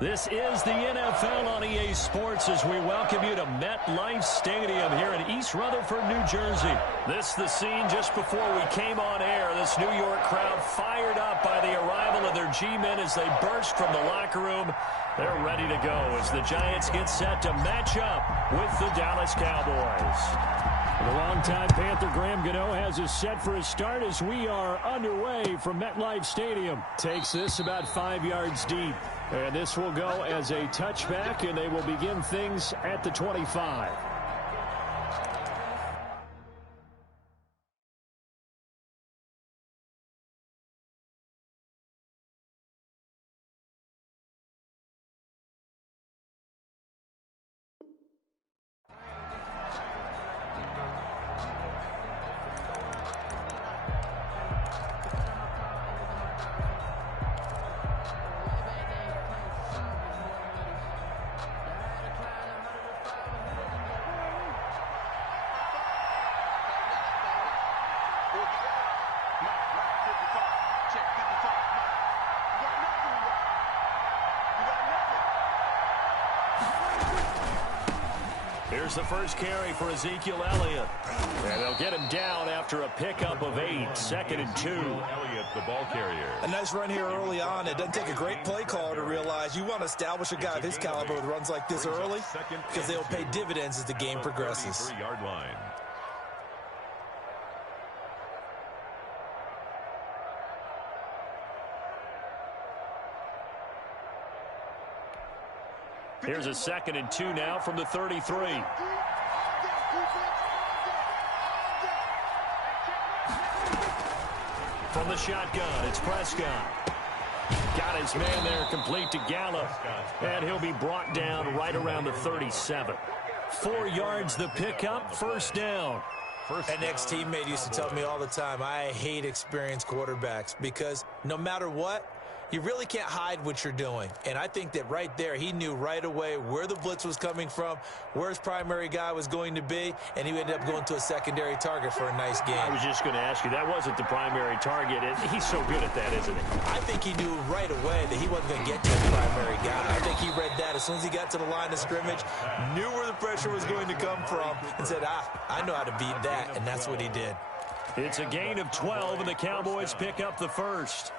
This is the NFL on EA Sports as we welcome you to MetLife Stadium here in East Rutherford, New Jersey. This is the scene just before we came on air. This New York crowd fired up by the arrival of their G-men as they burst from the locker room. They're ready to go as the Giants get set to match up with the Dallas Cowboys. The longtime Panther Graham Gano has us set for a start as we are underway from MetLife Stadium. Takes this about 5 yards deep. And this will go as a touchback, and they will begin things at the 25. Here's the first carry for Ezekiel Elliott. And they'll get him down after a pickup of 8. 2nd and 2. Elliott, the ball carrier. A nice run here early on. It doesn't take a great play caller to realize you want to establish a guy of his caliber with runs like this early because they'll pay dividends as the game progresses. 3-yard line. Here's a 2nd and 2 now from the 33. From the shotgun, it's Prescott. Got his man there, complete to Gallup. And he'll be brought down right around the 37. 4 yards the pickup, first down. An ex-teammate used to tell me all the time, I hate experienced quarterbacks because no matter what, you really can't hide what you're doing. And I think that right there, he knew right away where the blitz was coming from, where his primary guy was going to be, and he ended up going to a secondary target for a nice game. I was just going to ask you, that wasn't the primary target. He's so good at that, isn't he? I think he knew right away that he wasn't going to get to the primary guy. I think he read that as soon as he got to the line of scrimmage, knew where the pressure was going to come from, and said, I know how to beat that, and that's what he did. It's a gain of 12, and the Cowboys pick up the first.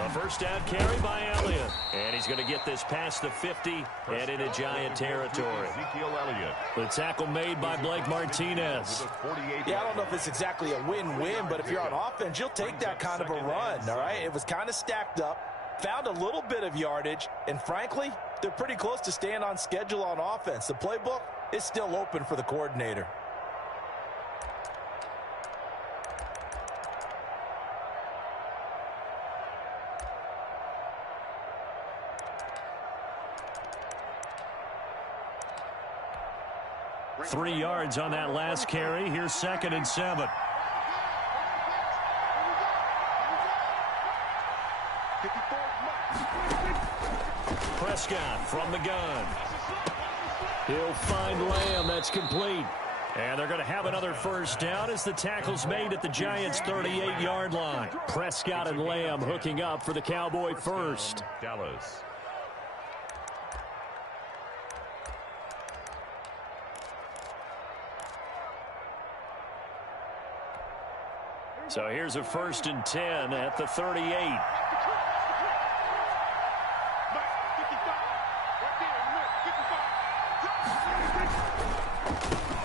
A first down carry by Elliott. And he's going to get this past the 50 and into Giant territory. Ezekiel Elliott. The tackle made by Blake Martinez. Yeah, I don't know if it's exactly a win-win, but if you're on offense, you'll take that kind of a run, all right? It was kind of stacked up, found a little bit of yardage, and frankly, they're pretty close to staying on schedule on offense. The playbook is still open for the coordinator. Three yards on that last carry. Here's 2nd and 7. Prescott from the gun. He'll find Lamb. That's complete. And they're going to have another first down as the tackle's made at the Giants' 38-yard line. Prescott and Lamb hooking up for the Cowboy first. Dallas. So here's a 1st and 10 at the 38.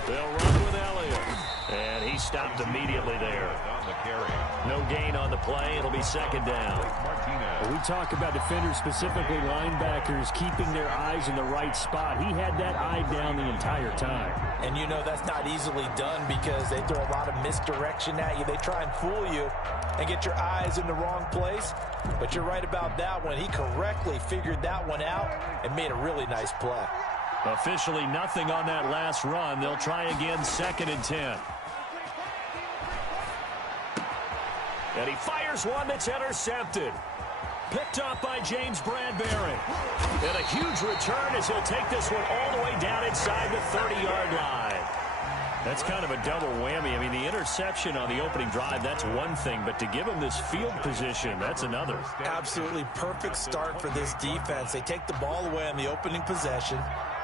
They'll run with Elliott. And he stopped immediately there. on the carry. No gain on the play. It'll be second down. Martinez. We talk about defenders, specifically linebackers, keeping their eyes in the right spot. He had that eye down the entire time. And you know that's not easily done because they throw a lot of misdirection at you. They try and fool you and get your eyes in the wrong place. But you're right about that one. He correctly figured that one out and made a really nice play. Officially nothing on that last run. They'll try again, 2nd and 10. And he fires one that's intercepted. Picked off by James Bradbury. And a huge return as he'll take this one all the way down inside the 30-yard line. That's kind of a double whammy. I mean, the interception on the opening drive, that's one thing. But to give him this field position, that's another. Absolutely perfect start for this defense. They take the ball away on the opening possession.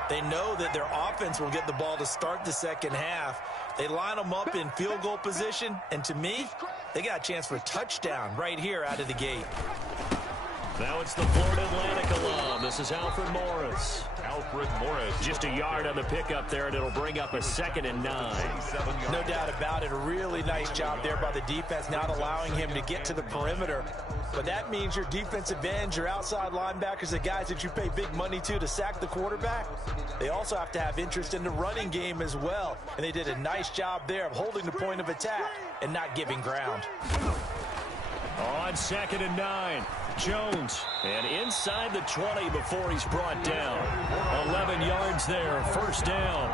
They know that their offense will get the ball to start the second half. They line them up in field goal position. And to me, they got a chance for a touchdown right here out of the gate. Now it's the Florida Atlantic alum. This is Alfred Morris. Alfred Morris. Just a yard on the pickup there, and it'll bring up a 2nd and 9. No doubt about it. A really nice job there by the defense, not allowing him to get to the perimeter. But that means your defensive ends, your outside linebackers, the guys that you pay big money to sack the quarterback, they also have to have interest in the running game as well. And they did a nice job there of holding the point of attack and not giving ground. On 2nd and 9. Jones, and inside the 20 before he's brought down. 11 yards there, 1st down.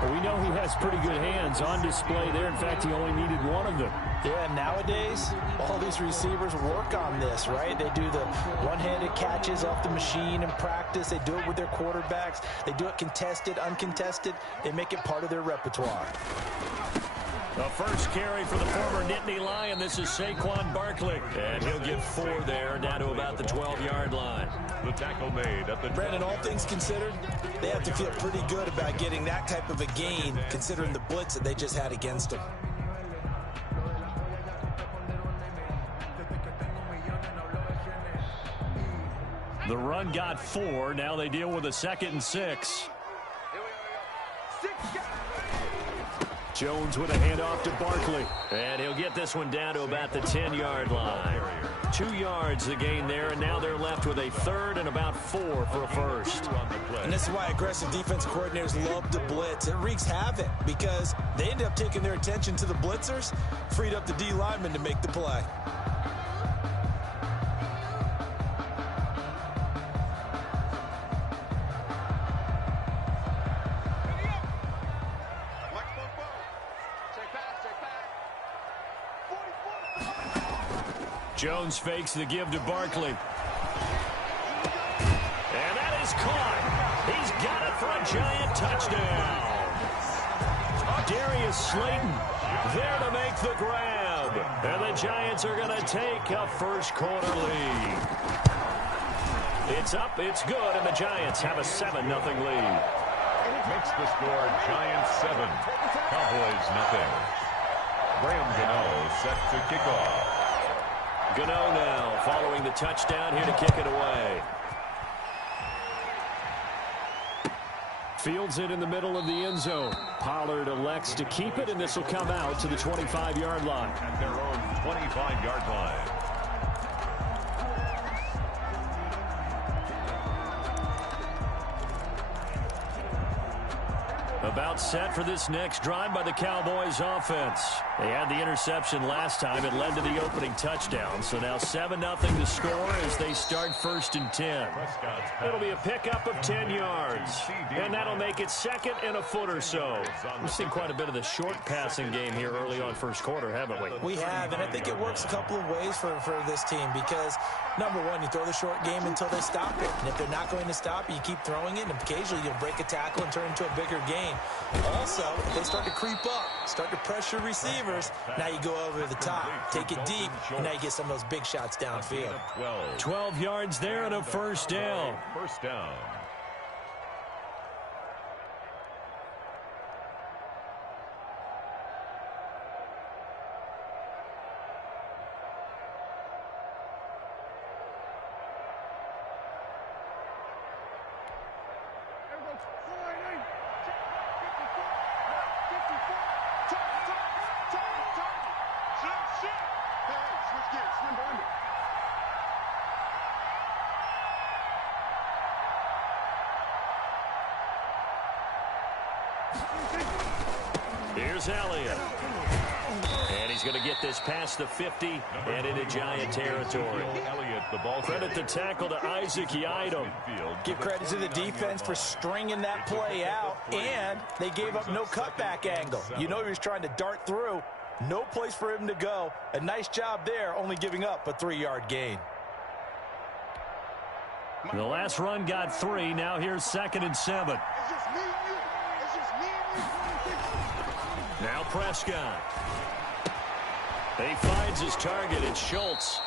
Well, we know he has pretty good hands on display there. In fact, he only needed one of them. Yeah, nowadays, all these receivers work on this, right? They do the one-handed catches off the machine in practice. They do it with their quarterbacks. They do it contested, uncontested. They make it part of their repertoire. The first carry for the former Nittany Lion. This is Saquon Barkley. And he'll get 4 there, down to about the 12-yard line. The tackle made at the Brandon, all things considered, they have to feel pretty good about getting that type of a gain, considering the blitz that they just had against them. The run got 4. Now they deal with a 2nd and 6. Jones with a handoff to Barkley. And he'll get this one down to about the 10-yard line. 2 yards the gain there, and now they're left with a 3rd and about 4 for a first. And this is why aggressive defense coordinators love to blitz. It wreaks havoc because they end up taking their attention to the blitzers, freed up the D lineman to make the play. Jones fakes the give to Barkley. And that is caught. He's got it for a giant touchdown. Darius Slayton there to make the grab. And the Giants are going to take a first-quarter lead. It's up, it's good, and the Giants have a 7-0 lead. Makes the score Giants 7, Cowboys nothing. Graham Gano set to kick off. Gano now following the touchdown here to kick it away. Fields it in the middle of the end zone. Pollard elects to keep it, and this will come out to the 25-yard line. At their own 25-yard line. About set for this next drive by the Cowboys offense. They had the interception last time. It led to the opening touchdown. So now 7-0 to score as they start 1st and 10. It'll be a pickup of 10 yards. And that'll make it 2nd and a foot or so. We've seen quite a bit of the short passing game here early on first quarter, haven't we? We have, and I think it works a couple of ways for this team because, number one, you throw the short game until they stop it. And if they're not going to stop it, you keep throwing it, and occasionally you'll break a tackle and turn into a bigger game. Also, if they start to creep up, start to pressure receivers, now you go over the top, take it deep, and now you get some of those big shots downfield. 12 yards there and a first down. First down. Here's Elliott. And he's going to get this past the 50 and into Giant territory. Credit the tackle to Isaac Yiadom. Give credit to the defense for stringing that play out, and they gave up no cutback angle. You know he was trying to dart through. No place for him to go. A nice job there, only giving up a 3-yard gain. The last run got 3. Now here's 2nd and 7. Now Prescott. He finds his target. It's Schultz.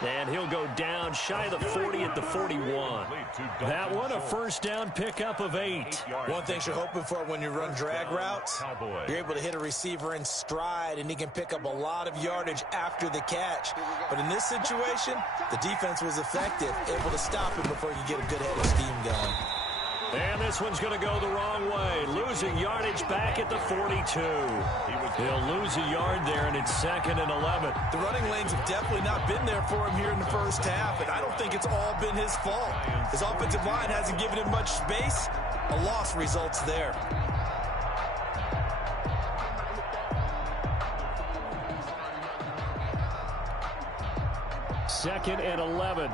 And he'll go down shy of the 40 at the 41. That one a first down pickup of 8. One thing you're hoping for when you run drag routes, you're able to hit a receiver in stride, and he can pick up a lot of yardage after the catch. But in this situation, the defense was effective, able to stop him before you get a good head of steam going. And this one's going to go the wrong way. Losing yardage back at the 42. He'll lose a yard there, and it's 2nd and 11. The running lanes have definitely not been there for him here in the first half, and I don't think it's all been his fault. His offensive line hasn't given him much space. A loss results there. Second and 11.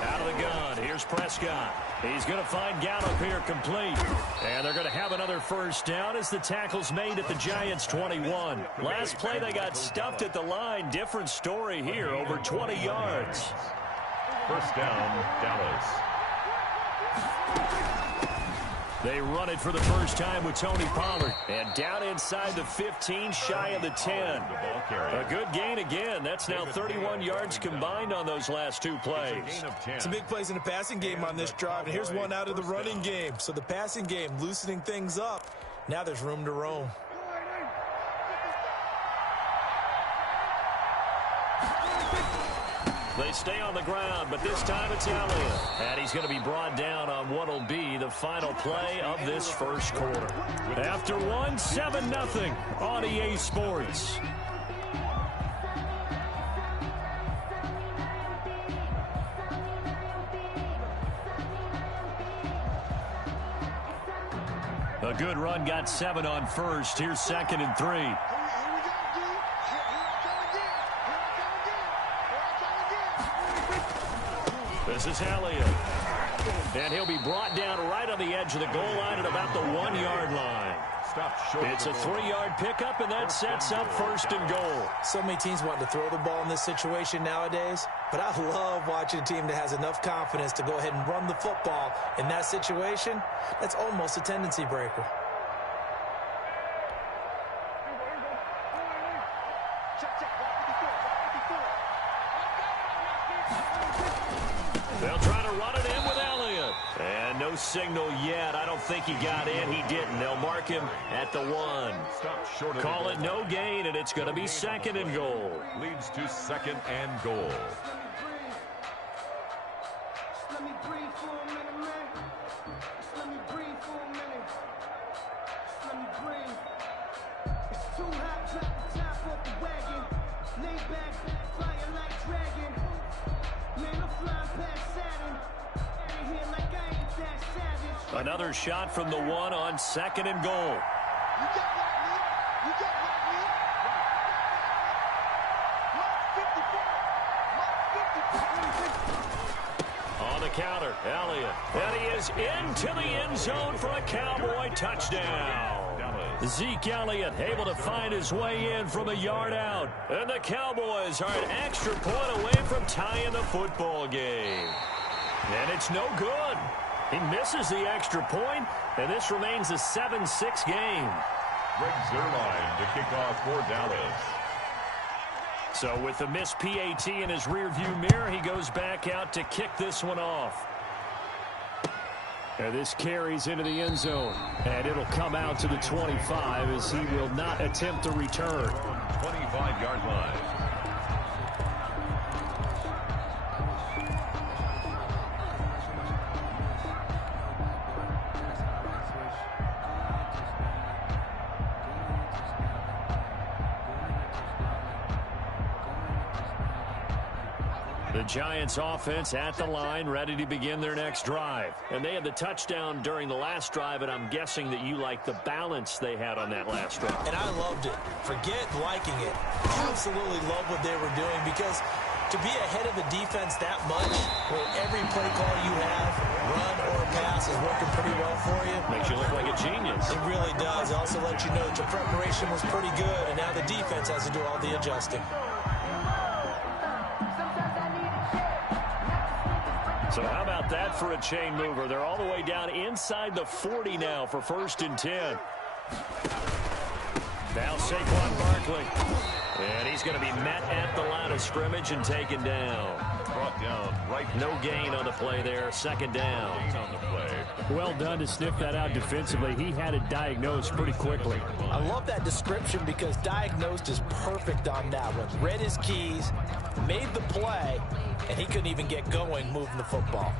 Out of the gun, here's Prescott. He's going to find Gallup here complete. And they're going to have another first down as the tackle's made at the Giants' 21. Last play they got stuffed at the line. Different story here, over 20 yards. First down, Dallas. They run it for the first time with Tony Pollard. And down inside the 15, shy of the 10. A good gain again. That's now 31 yards combined on those last 2 plays. Some big plays in the passing game on this drive, and here's one out of the running game. So the passing game loosening things up. Now there's room to roam. They stay on the ground, but this time it's Elliott. And he's going to be brought down on what will be the final play of this first quarter. After one, 7-0 on EA Sports. A good run got 7 on first. Here's 2nd and 3. This is Elliott. And he'll be brought down right on the edge of the goal line at about the 1-yard line. It's a 3-yard pickup, and that sets up 1st and goal. So many teams want to throw the ball in this situation nowadays, but I love watching a team that has enough confidence to go ahead and run the football. In that situation, that's almost a tendency breaker. They'll try to run it in with Elliott. And no signal yet. I don't think he got in. He didn't. They'll mark him at the 1. Call it no gain, and it's going to be 2nd and goal. Leads to 2nd and goal. Let me breathe for a minute, man. Let me breathe for a minute. Let me breathe. It's too hot, drop the top off the wagon. Lay back, flying like dragon. Man, I'm flying past Saturn. Out of here like I ain't that savage. Another shot from the 1 on 2nd and goal. You got like me. You got like me. On the counter, Elliott. And he is into the end zone for a Cowboy touchdown. Zeke Elliott able to find his way in from a yard out. And the Cowboys are an extra point away from tying the football game. And it's no good. He misses the extra point, and this remains a 7-6 game. Greg Zuerlein to kick off for Dallas. So with the missed PAT in his rearview mirror, he goes back out to kick this one off. And this carries into the end zone. And it'll come out to the 25 as he will not attempt to return. 25-yard line. The Giants offense at the line, ready to begin their next drive. And they had the touchdown during the last drive, and I'm guessing that you like the balance they had on that last drive. And I loved it. Forget liking it. Absolutely love what they were doing, because to be ahead of the defense that much, where every play call you have, run or pass, is working pretty well for you. Makes you look like a genius. It really does. It also lets you know that your preparation was pretty good, and now the defense has to do all the adjusting. So how about that for a chain mover? They're all the way down inside the 40 now for 1st and 10. Now Saquon Barkley. And he's going to be met at the line of scrimmage and taken down. Brought down right. No gain on the play there. 2nd down. On the play. Well done to sniff that out defensively. He had it diagnosed pretty quickly. I love that description, because diagnosed is perfect on that one. Read his keys, made the play, and he couldn't even get going moving the football.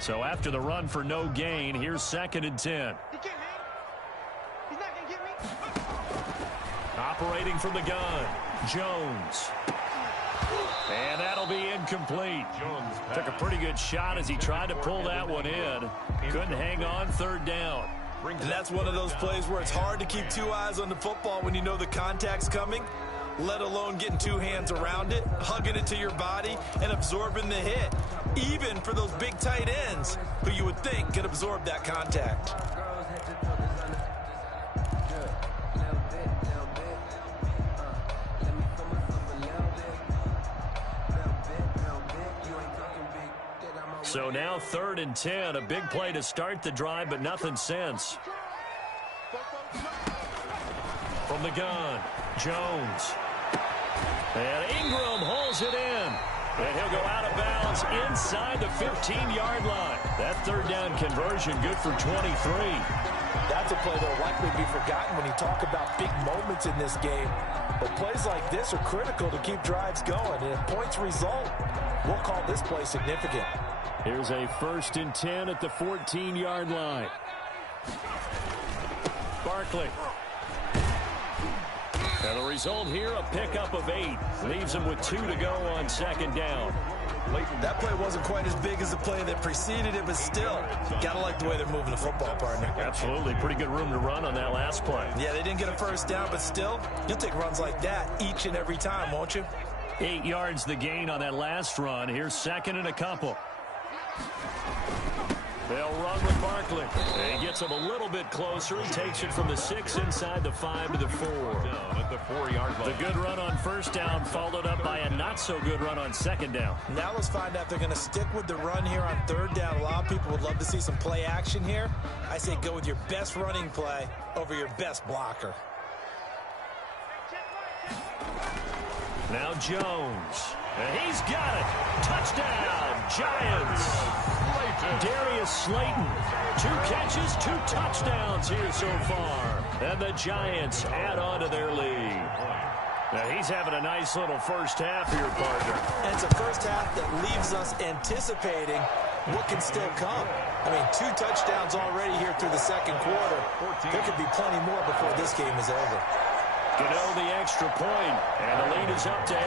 So after the run for no gain, here's 2nd and 10. He's not going to get me. Operating from the gun, Jones. And that'll be incomplete. Jones Took a pretty good shot as he tried to pull that one in. Couldn't hang on. 3rd down. And that's one of those plays where it's hard to keep 2 eyes on the football when you know the contact's coming, let alone getting 2 hands around it, hugging it to your body, and absorbing the hit. Even for those big tight ends who you would think could absorb that contact. So now 3rd and 10, a big play to start the drive, but nothing since. From the gun, Jones. And Ingram holds it in. And he'll go out of bounds inside the 15-yard line. That 3rd down conversion good for 23. That's a play that will likely be forgotten when you talk about big moments in this game. But plays like this are critical to keep drives going. And if points result, we'll call this play significant. Here's a 1st and 10 at the 14-yard line. Barkley. And the result here, a pickup of 8. Leaves him with 2 to go on 2nd down. That play wasn't quite as big as the play that preceded it, but still, got to like the way they're moving the football, partner. Absolutely. Pretty good room to run on that last play. Yeah, they didn't get a 1st down, but still, you'll take runs like that each and every time, won't you? 8 yards the gain on that last run. Here's 2nd and a couple. They'll run with Barkley. He gets him a little bit closer. He takes it from the 6 inside the 5 to the 4. Down at the 4-yard line. The good run on 1st down followed up by a not-so-good run on 2nd down. Now let's find out if they're going to stick with the run here on 3rd down. A lot of people would love to see some play action here. I say go with your best running play over your best blocker. Now Jones. And he's got it. Touchdown, Giants. Darius Slayton, 2 catches, 2 touchdowns here so far. And the Giants add on to their lead. Now he's having a nice little first half here, partner. And it's a first half that leaves us anticipating what can still come. I mean, 2 touchdowns already here through the 2nd quarter. There could be plenty more before this game is over. Gano the extra point, and the lead is up to 8.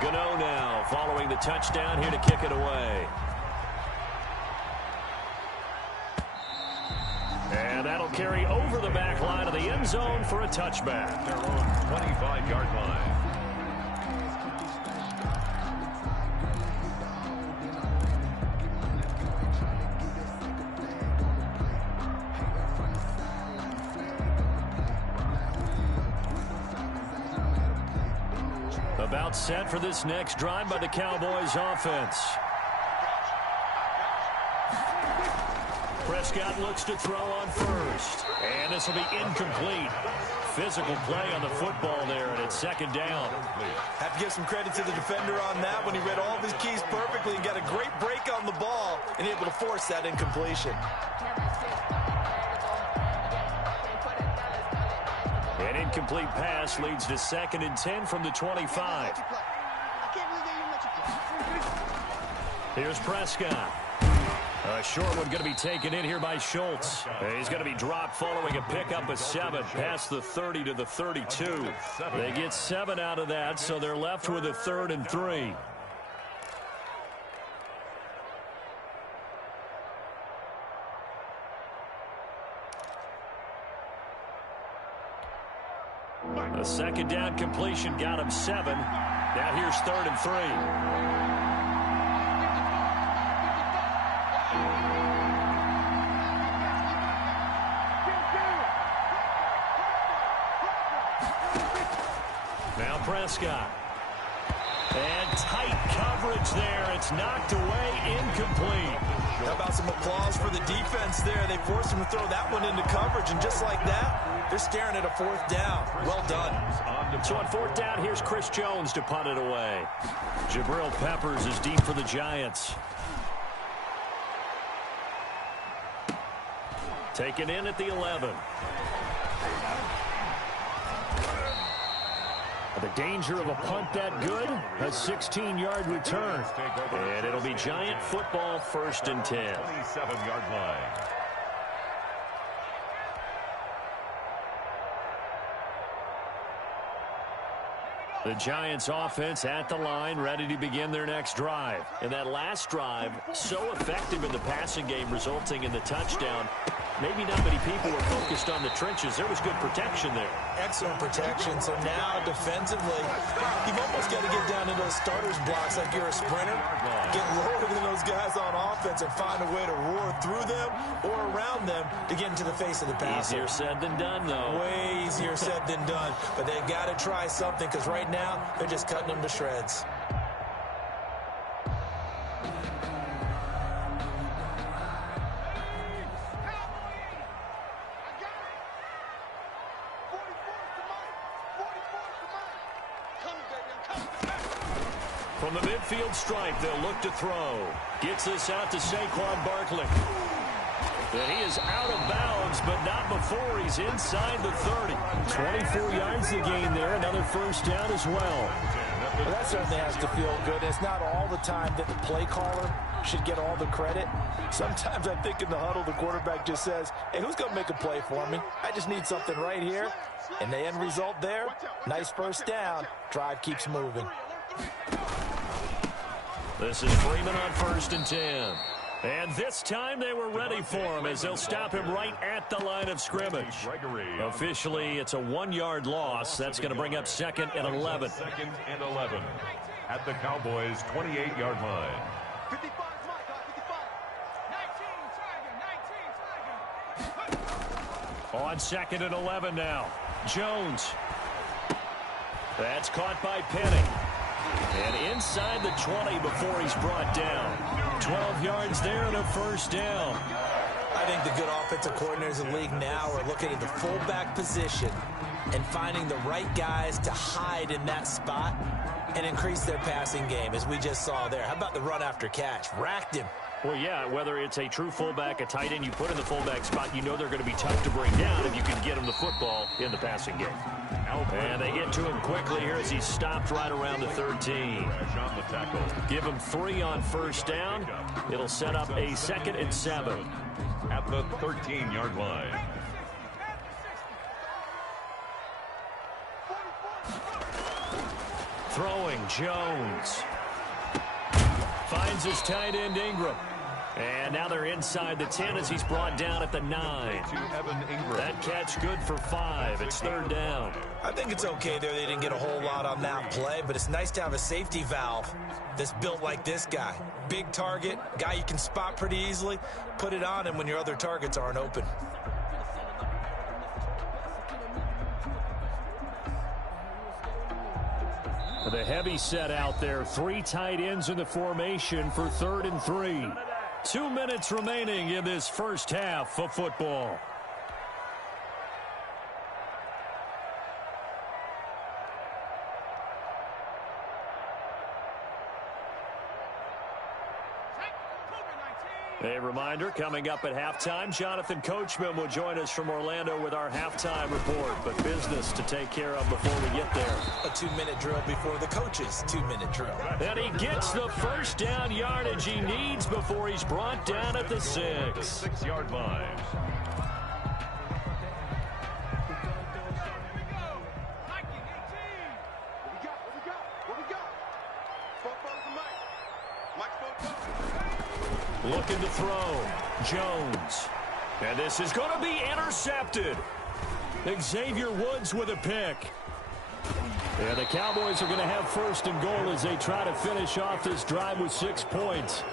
Gano now following the touchdown here to kick it away. And that'll carry over the back line of the end zone for a touchback. They're on 25-yard line. About set for this next drive by the Cowboys offense. Prescott looks to throw on 1st. And this will be incomplete. Physical play on the football there, and it's 2nd down. Have to give some credit to the defender on that when he read all of his keys perfectly and got a great break on the ball and able to force that incompletion. An incomplete pass leads to 2nd and 10 from the 25. Here's Prescott. A short one going to be taken in here by Schultz. He's going to be dropped following a pickup of 7 past the 30 to the 32. They get 7 out of that, so they're left with a 3rd and 3. A second down completion got him 7. Now here's 3rd and 3. Now Prescott. And tight coverage there. It's knocked away, incomplete. How about some applause for the defense there? They forced him to throw that one into coverage, and just like that, they're staring at a 4th down. Well done. So on 4th down, here's Chris Jones to punt it away. Jabril Peppers is deep for the Giants. Taken in at the 11. The danger of a punt that good, a 16-yard return. And it'll be Giant football, 1st and 10. 27-yard line. The Giants offense at the line, ready to begin their next drive. And that last drive, so effective in the passing game, resulting in the touchdown. Maybe not many people were focused on the trenches. There was good protection there. Excellent protection. So now defensively, you've almost got to get down to those starters blocks like you're a sprinter. Get lower than those guys on offense and find a way to roar through them or around them to get into the face of the passer. Easier said than done, though. Way easier said than done. But they've got to try something because right now they're just cutting them to shreds. From the midfield stripe, they'll look to throw. Gets this out to Saquon Barkley. And he is out of bounds, but not before he's inside the 30. 24 yards to gain there, another 1st down as well. Well, that certainly has to feel good. It's not all the time that the play caller should get all the credit. Sometimes I think in the huddle, the quarterback just says, hey, who's going to make a play for me? I just need something right here. And the end result there, nice 1st down. Drive keeps moving. This is Freeman on 1st and 10. And this time they were ready for him as they'll stop him right at the line of scrimmage. Officially, it's a 1-yard loss. That's going to bring up 2nd and 11. 2nd and 11 at the Cowboys' 28-yard line. 55, 19, On 2nd and 11 now. Jones. That's caught by Penny. And inside the 20 before he's brought down. 12 yards there and a 1st down. I think the good offensive coordinators in the league now are looking at the fullback position and finding the right guys to hide in that spot and increase their passing game, as we just saw there. How about the run after catch? Racked him. Well, yeah, whether it's a true fullback, a tight end you put in the fullback spot, you know they're going to be tough to bring down if you can get them the football in the passing game. And they get to him quickly here as he's stopped right around the 13. Give him 3 on 1st down. It'll set up a 2nd and 7. At the 13-yard line. Throwing, Jones. Finds his tight end, Ingram. And now they're inside the 10 as he's brought down at the 9. That catch good for 5. It's 3rd down. I think it's okay there. They didn't get a whole lot on that play, but it's nice to have a safety valve that's built like this guy. Big target, guy you can spot pretty easily. Put it on him when your other targets aren't open. The heavy set out there. 3 tight ends in the formation for 3rd and 3. 2 minutes remaining in this first half of football. A reminder, coming up at halftime, Jonathan Coachman will join us from Orlando with our halftime report. But business to take care of before we get there. A 2-minute drill before the coach's 2-minute drill. And he gets the first down yardage he needs before he's brought down at the 6. 6-yard line. Looking to throw. Jones. And this is going to be intercepted. Xavier Woods with a pick. And the Cowboys are going to have first and goal as they try to finish off this drive with 6 points.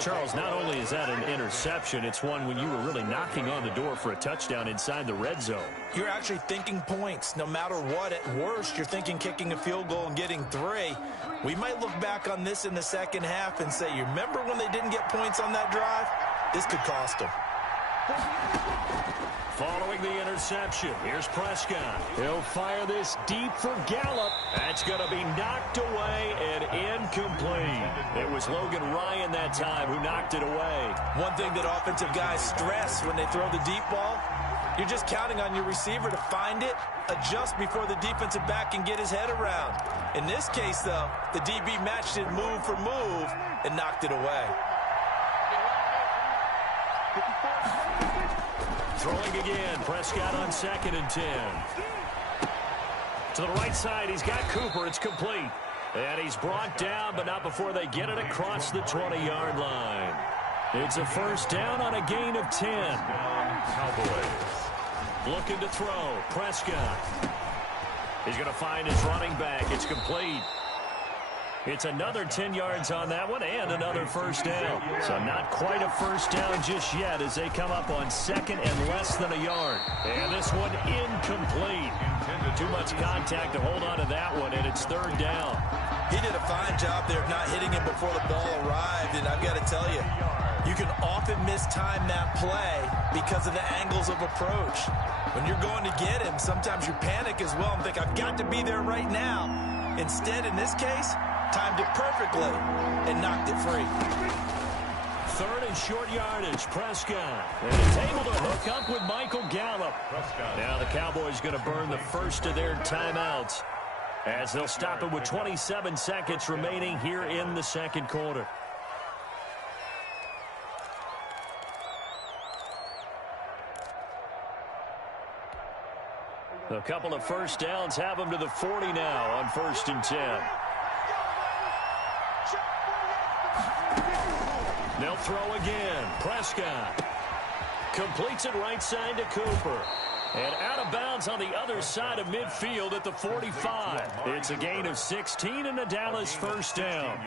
Charles, not only is that an interception, it's one when you were really knocking on the door for a touchdown inside the red zone. You're actually thinking points. No matter what, at worst, you're thinking kicking a field goal and getting 3. We might look back on this in the second half and say, you remember when they didn't get points on that drive? This could cost them. Following the interception, here's Prescott. He'll fire this deep for Gallup. That's going to be knocked away and incomplete. It was Logan Ryan that time who knocked it away. One thing that offensive guys stress when they throw the deep ball, you're just counting on your receiver to find it, adjust before the defensive back can get his head around. In this case, though, the DB matched it move for move and knocked it away. Throwing again, Prescott on 2nd and 10. To the right side, he's got Cooper. It's complete. And he's brought down, but not before they get it across the 20-yard line. It's a first down on a gain of 10. Cowboys. Looking to throw, Prescott. He's going to find his running back. It's complete. It's another 10 yards on that one and another first down. So not quite a first down just yet as they come up on 2nd and less than a yard. And this one incomplete. Too much contact to hold on to that one, and it's 3rd down. He did a fine job there of not hitting him before the ball arrived, and I've got to tell you, you can often mistime that play because of the angles of approach. When you're going to get him, sometimes you panic as well and think, I've got to be there right now. Instead, in this case, timed it perfectly and knocked it free. 3rd and short yardage, Prescott. And he's able to hook up with Michael Gallup. Now the Cowboys going to burn the first of their timeouts as they'll stop it with 27 seconds remaining here in the 2nd quarter. A couple of first downs have them to the 40 now on 1st and 10. They'll throw again. Prescott completes it right side to Cooper. And out of bounds on the other side of midfield at the 45. It's a gain of 16 and a Dallas first down.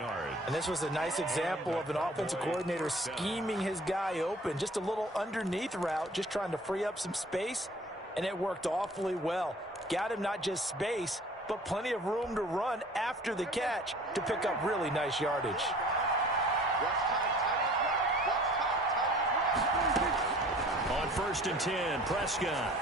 And this was a nice example of an offensive coordinator scheming his guy open. Just a little underneath route, just trying to free up some space. And it worked awfully well. Got him not just space, but plenty of room to run after the catch to pick up really nice yardage. On 1st and 10, Prescott.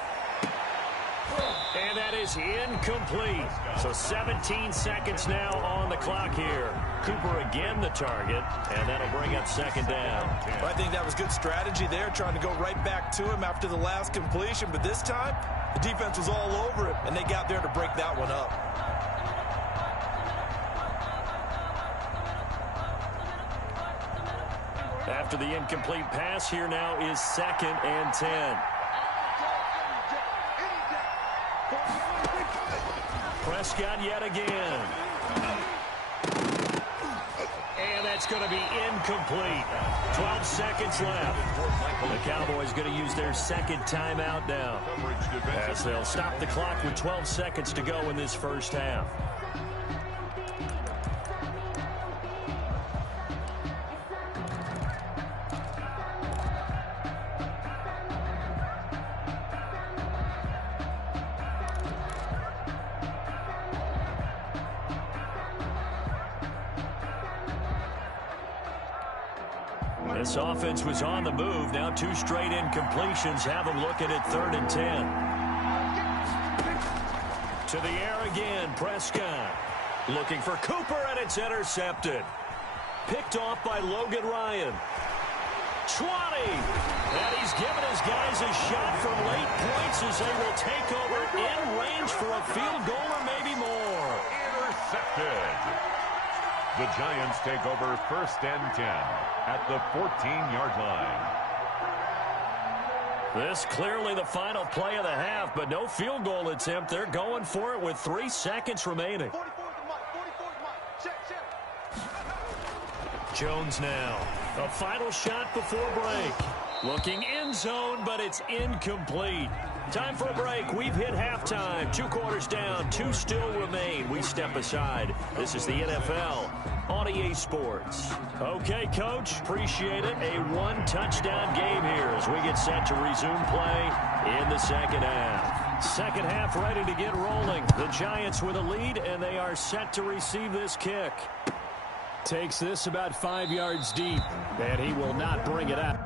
And that is incomplete. So 17 seconds now on the clock here. Cooper again the target, and that'll bring up 2nd down. Well, I think that was good strategy there, trying to go right back to him after the last completion. But this time, the defense was all over him, and they got there to break that one up. After the incomplete pass, here now is 2nd and 10. Prescott yet again. And that's going to be incomplete. 12 seconds left. The Cowboys going to use their 2nd timeout now, as they'll stop the clock with 12 seconds to go in this first half. This offense was on the move. Now 2 straight incompletions have them looking at 3rd and 10. To the air again, Prescott. Looking for Cooper, and it's intercepted. Picked off by Logan Ryan. 20. And he's given his guys a shot for late points as they will take over in range for a field goal or maybe more. Intercepted. The Giants take over 1st and 10 at the 14-yard line. This clearly the final play of the half, but no field goal attempt. They're going for it with 3 seconds remaining. Jones now. A final shot before break. Looking end zone, but it's incomplete. Time for a break. We've hit halftime. 2 quarters down. 2 still remain. We step aside. This is the NFL on EA Sports. Okay, Coach. Appreciate it. A 1-touchdown game here as we get set to resume play in the second half. Second half ready to get rolling. The Giants with a lead, and they are set to receive this kick. Takes this about 5 yards deep, and he will not bring it out.